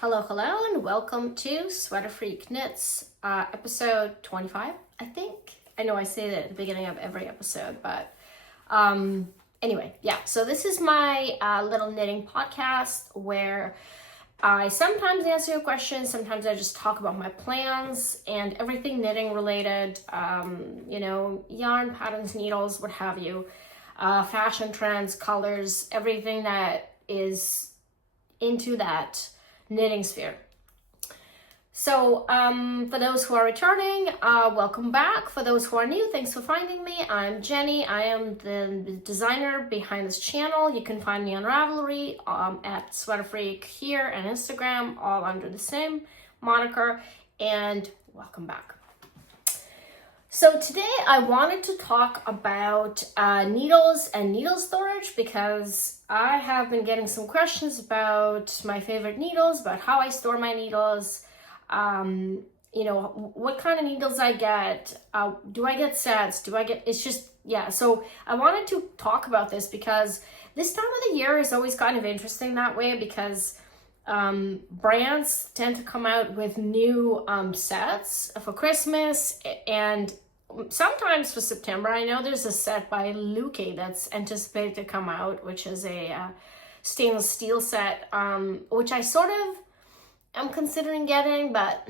Hello, and welcome to Sweater Freak Knits, episode 25, I think. I know I say that at the beginning of every episode, but anyway, yeah. So this is my little knitting podcast where I sometimes answer your questions, sometimes I just talk about my plans and everything knitting related, yarn, patterns, needles, what have you, fashion trends, colors, everything that is into that knitting sphere. So for those who are returning, welcome back. For those who are new, thanks for finding me. I'm Jenny. I am the designer behind this channel. You can find me on Ravelry, at Sweater Freak here, and Instagram, all under the same moniker. And welcome back. So today I wanted to talk about needles and needle storage because I have been getting some questions about my favorite needles, about how I store my needles, what kind of needles I get, do I get sets, so I wanted to talk about this because this time of the year is always kind of interesting that way because brands tend to come out with new sets for Christmas and sometimes for September. I know there's a set by Luke that's anticipated to come out, which is a stainless steel set, which I sort of am considering getting, but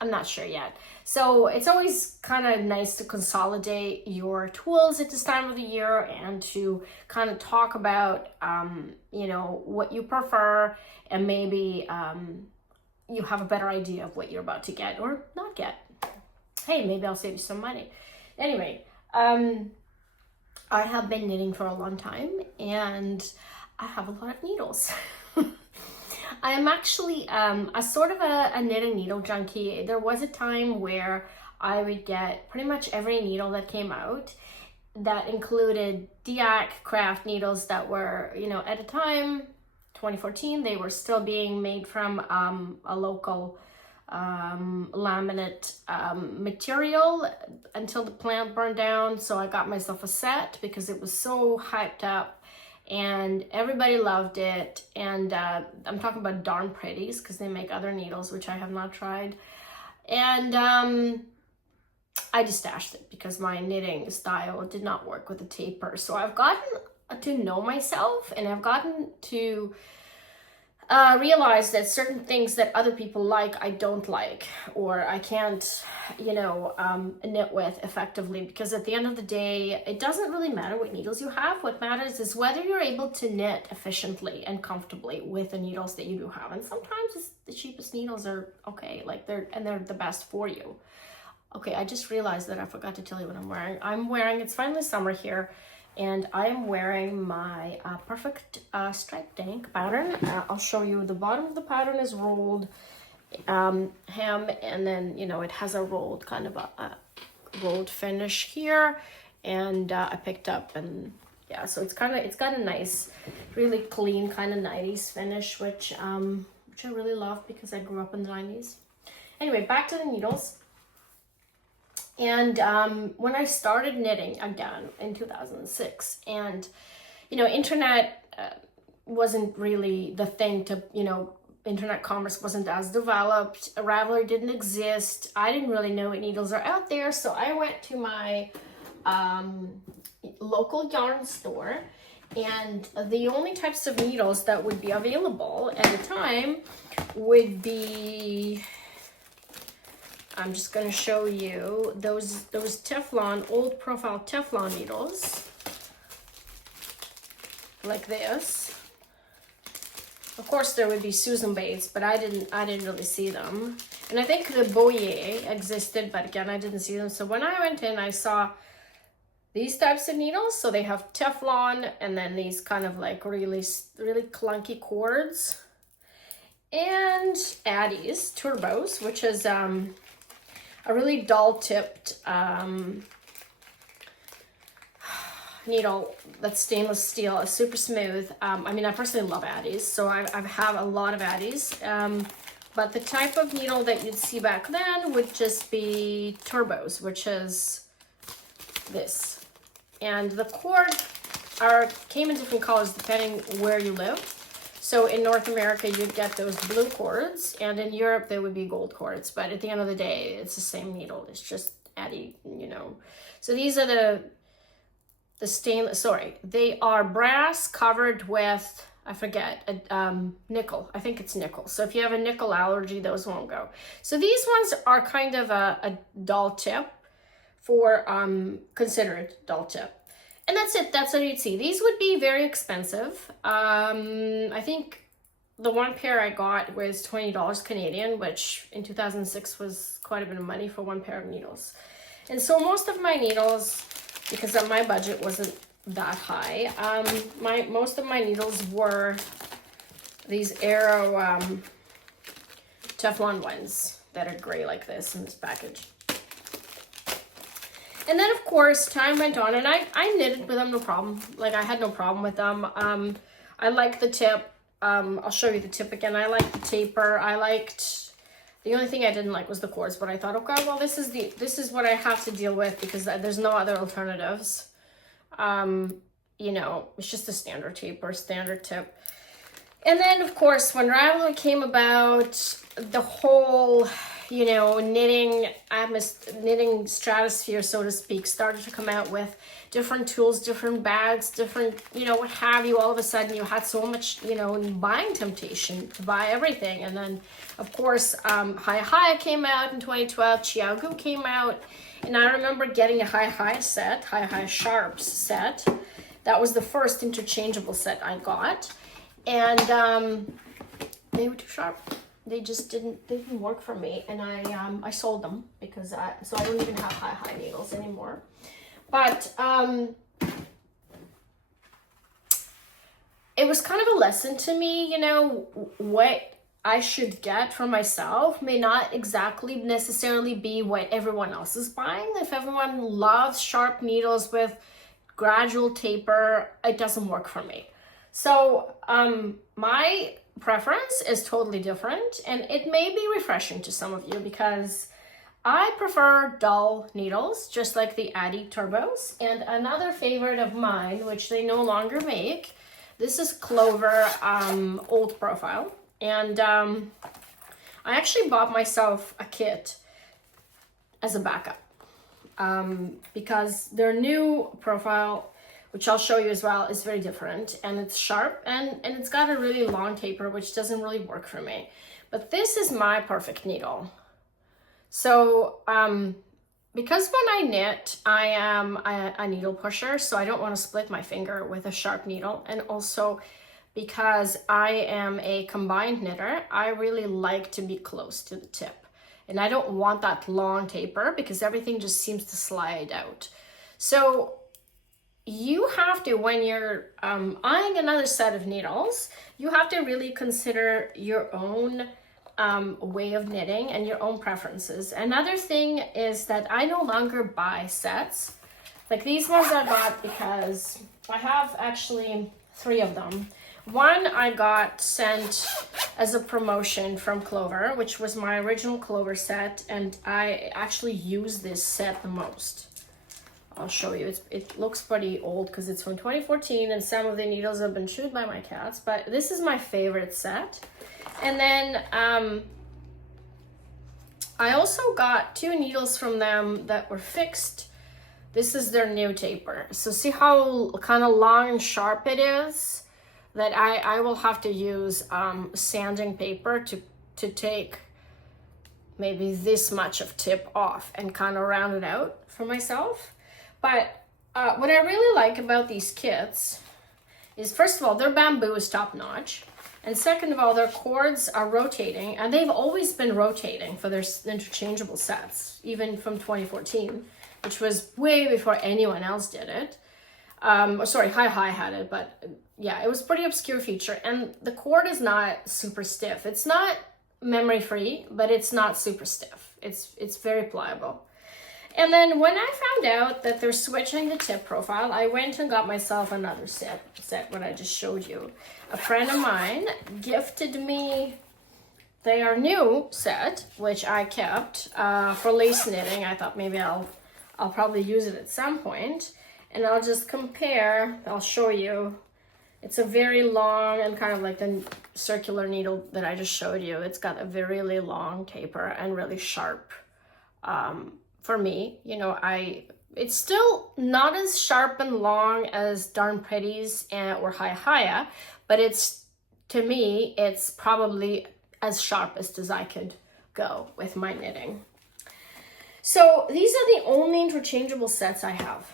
I'm not sure yet. So it's always kind of nice to consolidate your tools at this time of the year and to kind of talk about, what you prefer, and maybe you have a better idea of what you're about to get or not get. Hey, maybe I'll save you some money. Anyway, I have been knitting for a long time and I have a lot of needles. I am actually a sort of a knitting needle junkie. There was a time where I would get pretty much every needle that came out. That included DIAC craft needles that were, at the time, 2014, they were still being made from a local laminate material until the plant burned down. So I got myself a set because it was so hyped up and everybody loved it. And I'm talking about Darn Pretties because they make other needles which I have not tried. And I just stashed it because my knitting style did not work with the taper. So I've gotten to know myself and I've gotten to realize that certain things that other people like, I don't like, or I can't, knit with effectively, because at the end of the day, it doesn't really matter what needles you have. What matters is whether you're able to knit efficiently and comfortably with the needles that you do have. And sometimes the cheapest needles are okay, they're the best for you. Okay, I just realized that I forgot to tell you what I'm wearing. It's finally summer here. And I am wearing my perfect stripe dank pattern. I'll show you the bottom of the pattern is rolled hem, and then it has a rolled kind of a rolled finish here. And I picked up, and yeah, so it's got a nice, really clean kind of 90s finish, which I really love because I grew up in the 90s. Anyway, back to the needles. And when I started knitting again in 2006, and internet wasn't really the thing to, internet commerce wasn't as developed. Ravelry didn't exist. I didn't really know what needles are out there, so I went to my local yarn store, and the only types of needles that would be available at the time would be, I'm just going to show you those Teflon, old profile Teflon needles, like this. Of course, there would be Susan Bates, but I didn't really see them. And I think the Boyer existed, but again, I didn't see them. So when I went in, I saw these types of needles. So they have Teflon, and then these kind of like really, really clunky cords, and Addies Turbos, which is a really dull-tipped needle that's stainless steel, is super smooth. I personally love Addies, so I have a lot of Addies. But the type of needle that you'd see back then would just be Turbos, which is this. And the cord came in different colors depending where you live. So in North America, you'd get those blue cords, and in Europe, they would be gold cords. But at the end of the day, it's the same needle. It's just added, you know. So these are the stainless, sorry, they are brass covered with, I forget, nickel. I think it's nickel. So if you have a nickel allergy, those won't go. So these ones are kind of a dull tip for, considered dull tip. And that's it. That's what you'd see. These would be very expensive. I think the one pair I got was $20 Canadian, which in 2006 was quite a bit of money for one pair of needles. And so most of my needles, because of my budget wasn't that high, most of my needles were these Aero Teflon ones that are gray like this in this package. And then, of course, time went on, and I knitted with them, no problem. Like, I had no problem with them. I liked the tip. I'll show you the tip again. I liked the taper. The only thing I didn't like was the cords, but I thought, okay, well, this is what I have to deal with because there's no other alternatives. You know, it's just a standard taper, standard tip. And then, of course, when Ravelry came about, the whole, you know, knitting stratosphere, so to speak, started to come out with different tools, different bags, different, you know, what have you. All of a sudden you had so much, you know, buying temptation to buy everything. And then, of course, Hi came out in 2012, Chiaogu came out, and I remember getting a Hi set, Hi Sharps set. That was the first interchangeable set I got. And they were too sharp. They just didn't work for me, and I sold them because so I don't even have high needles anymore. But it was kind of a lesson to me, you know, what I should get for myself may not exactly necessarily be what everyone else is buying. If everyone loves sharp needles with gradual taper, it doesn't work for me. So my preference is totally different, and it may be refreshing to some of you because I prefer dull needles, just like the Addi Turbos. And another favorite of mine, which they no longer make, this is Clover Old Profile. And I actually bought myself a kit as a backup because their new profile, which I'll show you as well, is very different, and it's sharp, and it's got a really long taper, which doesn't really work for me. But this is my perfect needle. So because when I knit, I am a needle pusher, so I don't want to split my finger with a sharp needle. And also because I am a combined knitter, I really like to be close to the tip. And I don't want that long taper because everything just seems to slide out. So you have to, when you're eyeing another set of needles, you have to really consider your own way of knitting and your own preferences. Another thing is that I no longer buy sets. Like these ones I bought because I have actually 3 of them. One I got sent as a promotion from Clover, which was my original Clover set, and I actually use this set the most. I'll show you. It looks pretty old because it's from 2014 and some of the needles have been chewed by my cats, but this is my favorite set. And then I also got 2 needles from them that were fixed. This is their new taper. So see how kind of long and sharp it is? That I will have to use sanding paper to take maybe this much of tip off and kind of round it out for myself. But what I really like about these kits is, first of all, their bamboo is top notch. And second of all, their cords are rotating, and they've always been rotating for their interchangeable sets, even from 2014, which was way before anyone else did it. Sorry, Hi had it, but yeah, it was a pretty obscure feature. And the cord is not super stiff. It's not memory free, but it's not super stiff. It's very pliable. And then when I found out that they're switching the tip profile, I went and got myself another set what I just showed you. A friend of mine gifted me their new set, which I kept for lace knitting. I thought maybe I'll probably use it at some point. And I'll just compare, I'll show you. It's a very long and kind of like the circular needle that I just showed you. It's got a really long taper and really sharp. For me, you know, it's still not as sharp and long as Darn Pretty's or Hiya, but to me, it's probably as sharpest as I could go with my knitting. So these are the only interchangeable sets I have.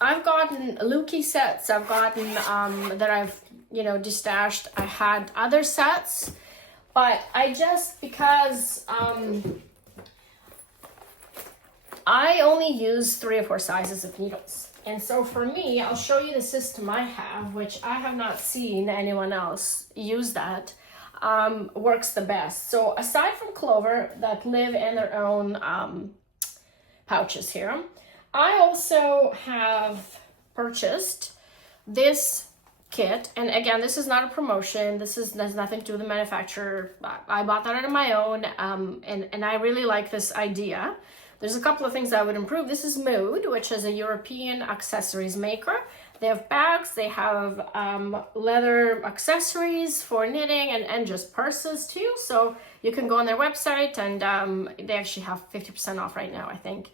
I've gotten Lukey sets, I've gotten that I've, you know, destashed. I had other sets, but because I only use 3 or 4 sizes of needles. And so for me, I'll show you the system I have, which I have not seen anyone else use that, works the best. So aside from Clover that live in their own pouches here, I also have purchased this kit. And again, this is not a promotion. This has nothing to do with the manufacturer. I bought that on my own, and I really like this idea. There's a couple of things I would improve. This is Muud, which is a European accessories maker. They have bags, they have leather accessories for knitting and just purses too. So you can go on their website and they actually have 50% off right now, I think.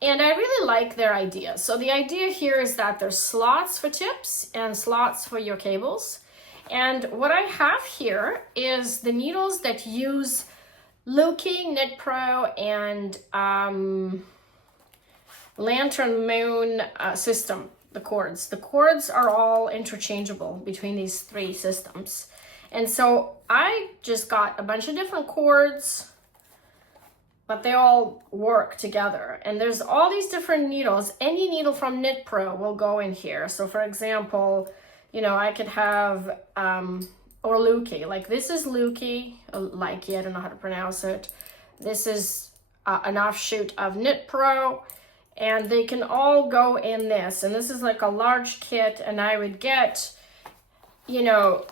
And I really like their idea. So the idea here is that there's slots for tips and slots for your cables. And what I have here is the needles that use Lukey, Knit Pro, and Lantern Moon system, the cords. The cords are all interchangeable between these 3 systems. And so I just got a bunch of different cords, but they all work together. And there's all these different needles. Any needle from Knit Pro will go in here. So for example, you know, I could have, or Lukey, like this is Lukey, Likey, I don't know how to pronounce it. This is an offshoot of Knit Pro, and they can all go in this. And this is like a large kit, and I would get, you know,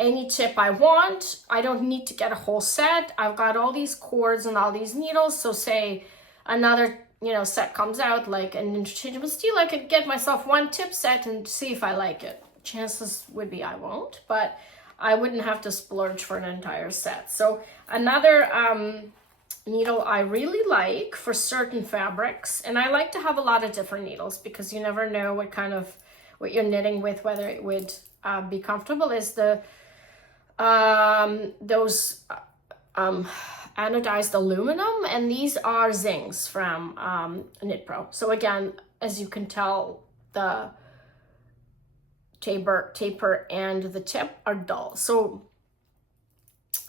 any tip I want. I don't need to get a whole set. I've got all these cords and all these needles. So say another, you know, set comes out, like an interchangeable steel, I could get myself 1 tip set and see if I like it. Chances would be I won't, but I wouldn't have to splurge for an entire set. So another needle I really like for certain fabrics, and I like to have a lot of different needles because you never know what you're knitting with, whether it would be comfortable, is the those anodized aluminum, and these are Zings from Knit Pro. So again, as you can tell, the taper and the tip are dull. So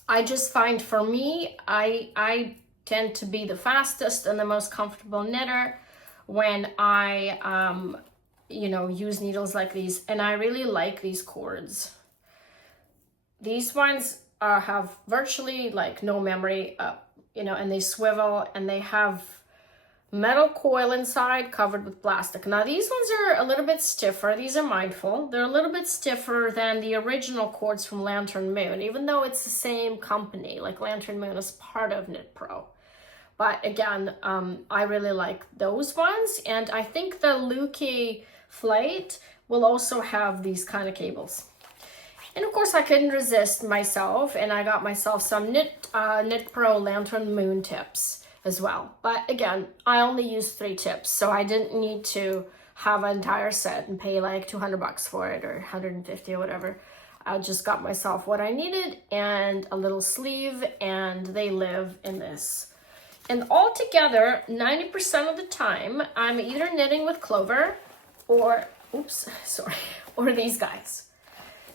I just find, for me, I tend to be the fastest and the most comfortable knitter when I you know, use needles like these, and I really like these cords. These ones have virtually like no memory, you know, and they swivel, and they have metal coil inside covered with plastic. Now these ones are a little bit stiffer. These are Mindful. They're a little bit stiffer than the original cords from Lantern Moon, even though it's the same company. Like Lantern Moon is part of Knit Pro. But again, I really like those ones. And I think the Lukey Flight will also have these kind of cables. And of course I couldn't resist myself, and I got myself some Knit Pro Lantern Moon tips as well. But again, I only used 3 tips, so I didn't need to have an entire set and pay like $200 for it or 150 or whatever. I just got myself what I needed and a little sleeve, and they live in this. And altogether, 90% of the time, I'm either knitting with Clover or, or these guys.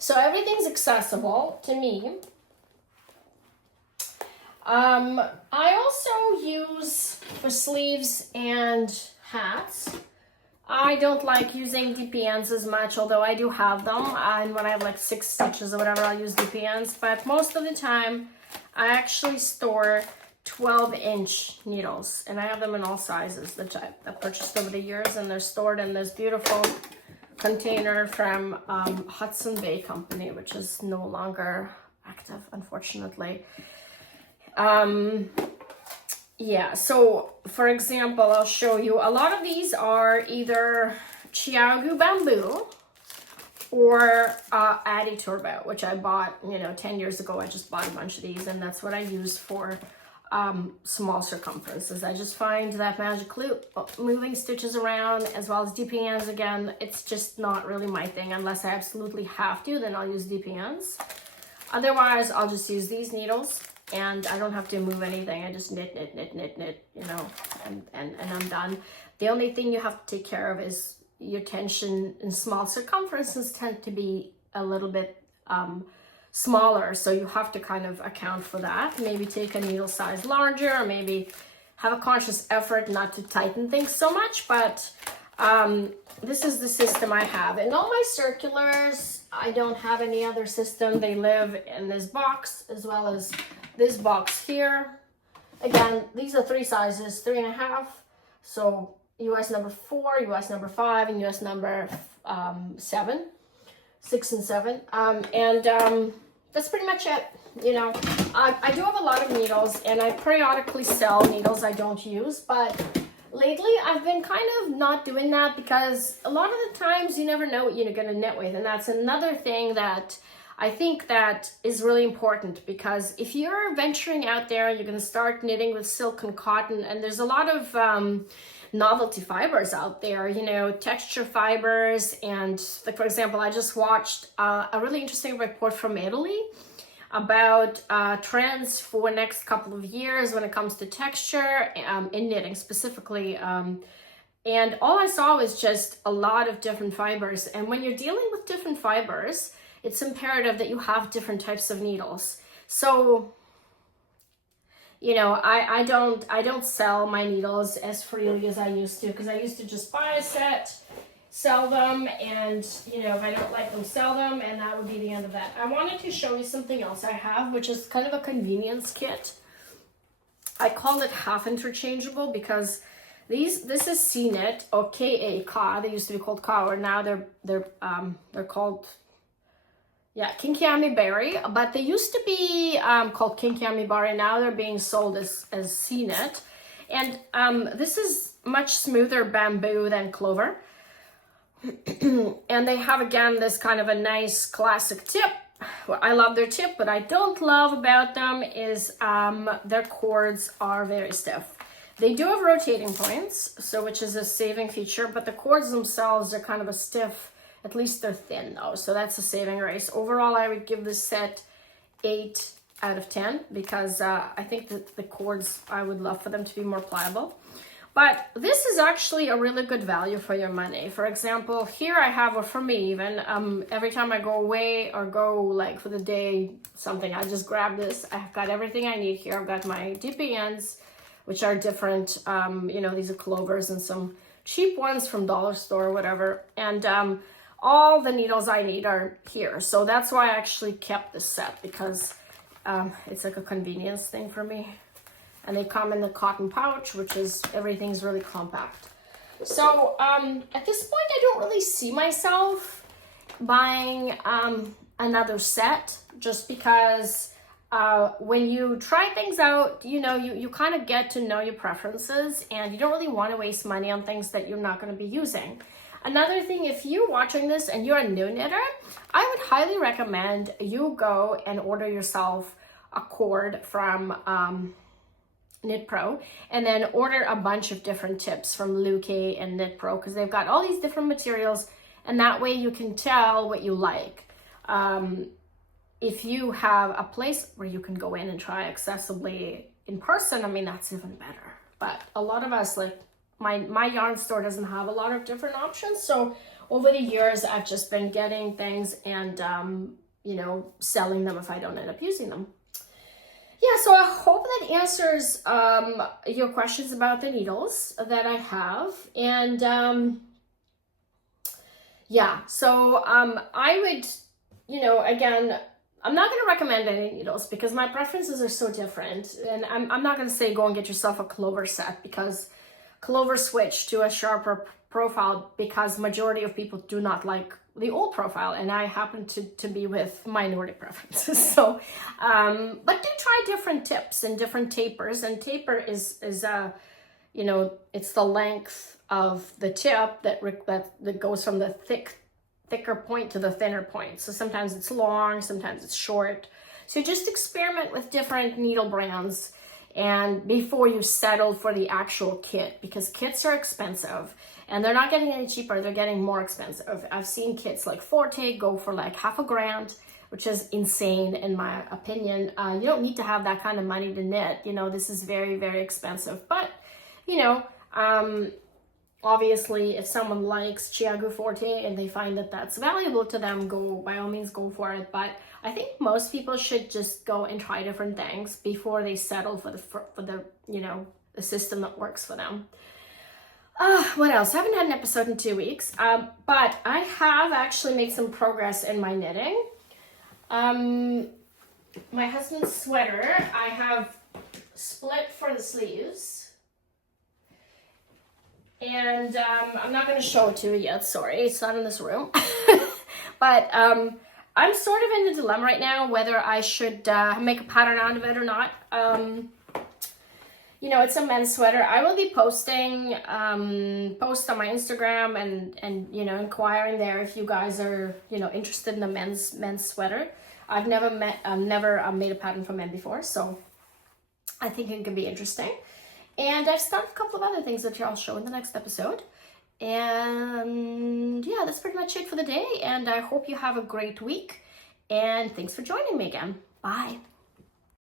So everything's accessible to me. I also use for sleeves and hats. I don't like using DPNs as much, although I do have them. And when I have like 6 stitches or whatever, I'll use DPNs. But most of the time, I actually store 12-inch needles. And I have them in all sizes that I've purchased over the years. And they're stored in this beautiful container from Hudson Bay Company, which is no longer active, unfortunately. Yeah, so for example, I'll show you, a lot of these are either Chiaogu bamboo or Addy Turbo, which I bought, you know, 10 years ago. I just bought a bunch of these, and that's what I use for small circumferences. I just find that magic loop, moving stitches around, as well as DPNs again, it's just not really my thing. Unless I absolutely have to, then I'll use DPNs. Otherwise, I'll just use these needles, and I don't have to move anything. I just knit, knit, knit, knit, knit, you know, and I'm done. The only thing you have to take care of is your tension in small circumferences tend to be a little bit smaller, so you have to kind of account for that. Maybe take a needle size larger, or maybe have a conscious effort not to tighten things so much, but this is the system I have. In all my circulars, I don't have any other system. They live in this box as well as this box here. Again, these are 3 sizes, 3.5. So US number 4, US number 5, and US number 7, 6 and 7. That's pretty much it. You know, I do have a lot of needles, and I periodically sell needles I don't use, but lately I've been kind of not doing that because a lot of the times you never know what you're going to knit with, and that's another thing that I think that is really important, because if you're venturing out there, you're going to start knitting with silk and cotton, and there's a lot of novelty fibers out there, you know, texture fibers. And like, for example, I just watched a really interesting report from Italy about trends for next couple of years when it comes to texture in knitting specifically. And all I saw was just a lot of different fibers. And when you're dealing with different fibers, it's imperative that you have different types of needles. So, you know, I don't sell my needles as freely as I used to, because I used to just buy a set, sell them, and, you know, if I don't like them, sell them, and that would be the end of that. I wanted to show you something else I have, which is kind of a convenience kit. I call it half interchangeable because this is C-knit, or K-A, they used to be called Ka, or now they're called, yeah, Kinkiami Berry, but they used to be called Kinkiami Berry. Now they're being sold as C-knit. And this is much smoother bamboo than clover. And they have, again, this kind of a nice classic tip. Well, I love their tip, but I don't love about them is their cords are very stiff. They do have rotating points, so which is a saving feature, but the cords themselves are kind of a stiff. At least they're thin though, so that's a saving grace. Overall, I would give this set 8 out of 10 because I think that the cords, I would love for them to be more pliable. But this is actually a really good value for your money. For example, here I have, or for me even, every time I go away or go like for the day, something, I just grab this. I've got everything I need here. I've got my DPNs, which are different, you know, these are clovers and some cheap ones from dollar store or whatever. And all the needles I need are here. So that's why I actually kept this set, because it's like a convenience thing for me. And they come in the cotton pouch, which is, everything's really compact. So at this point, I don't really see myself buying another set, just because when you try things out, you know, you kind of get to know your preferences, and you don't really want to waste money on things that you're not going to be using. Another thing, if you're watching this and you're a new knitter, I would highly recommend you go and order yourself a cord from Knit Pro, and then order a bunch of different tips from Luke and Knit Pro, because they've got all these different materials, and that way you can tell what you like. If you have a place where you can go in and try accessibly in person, I mean, that's even better. But a lot of us, like, my yarn store doesn't have a lot of different options. So over the years, I've just been getting things and, you know, selling them if I don't end up using them. Yeah, so I hope that answers your questions about the needles that I have. And yeah, so I would, you know, again, I'm not going to recommend any needles because my preferences are so different. And I'm not going to say go and get yourself a clover set, because clover switched to a sharper profile because majority of people do not like the old profile, and I happen to be with minority preferences. So but do try different tips and different tapers, and taper is you know, it's the length of the tip that goes from the thicker point to the thinner point. So sometimes it's long, sometimes it's short. So just experiment with different needle brands and before you settle for the actual kit, because kits are expensive and they're not getting any cheaper, they're getting more expensive. I've seen kits like Forte go for like $500, which is insane in my opinion. You don't need to have that kind of money to knit. You know, this is very, very expensive. But, you know, obviously if someone likes Chiago Forte and they find that that's valuable to them, by all means go for it. But I think most people should just go and try different things before they settle for the you know, the system that works for them. What else? I haven't had an episode in 2 weeks, but I have actually made some progress in my knitting. My husband's sweater, I have split for the sleeves, and I'm not going to show it to you yet, sorry, it's not in this room. But I'm sort of in the dilemma right now whether I should make a pattern out of it or not. You know, it's a men's sweater. I will be posting posts on my Instagram and you know, inquiring there if you guys are, you know, interested in a men's sweater. I've never made a pattern for men before, so I think it can be interesting. And I've started a couple of other things that I'll show in the next episode. And yeah, that's pretty much it for the day. And I hope you have a great week. And thanks for joining me again. Bye.